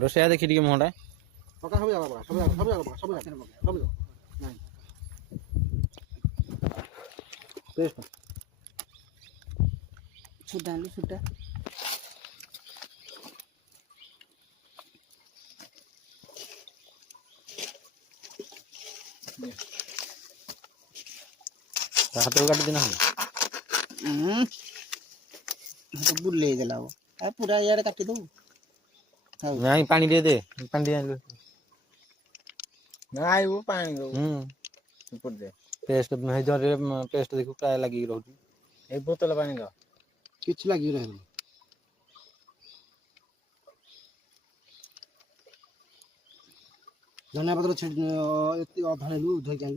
रोसैया देखी टी मुहटा पका सब जागा सब नहीं पेस्ट छुटा हाथ काट देना तो बुले देला वो आ पूरा यार काटी दो नहीं पानी दे दे पानी दे नहीं वो पानी दो ऊपर दे पेस्ट में जरे पेस्ट देखो प्राय लगी रहउची एक बोतल पानी दो किछ लगी रहे धनिया पत्र छिड़ एति अधाने लु धोई के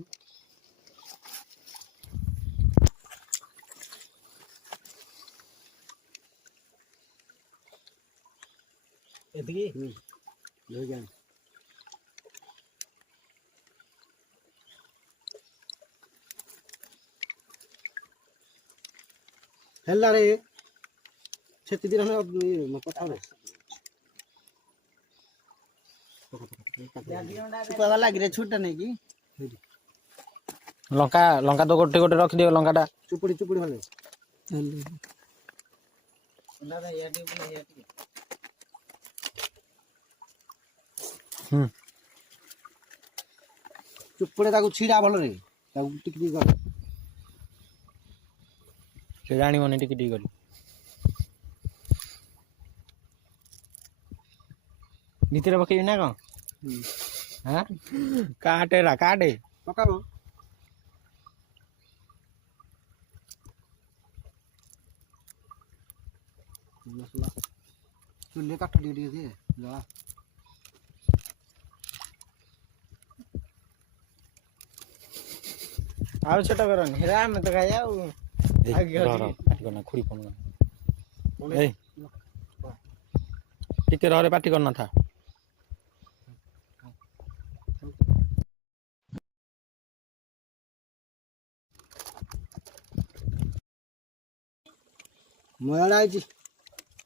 एतिकी धोई के हेला रे छेती दिन हम पता रे सुपा लागी रे छुटा नहीं की लंका लंका तो गोटे गोटे रख दियो लंकाटा चुपड़ी चुपड़ी वाले ना रे याटी बोले याटी चुपड़े ताको छिड़ा भलो रे ताको टिक टिक कर से जानी मने टिक टिक करी नीचे पकई ना को हां काटे रा काटे पकाबो मसला चुल्ले काट दे दे जला आउ छोटा करन हेरा में तो खाया आगे पार्टी करना खुड़ी फोन ए टिके रे पार्टी करना था मोयाला आइजी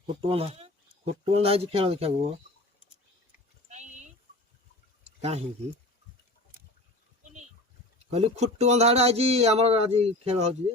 फुटबॉल आइजी खेल देखा गो काहे की कहली खुट्टू अंधाड़ आइजी हमर आज खेल होजी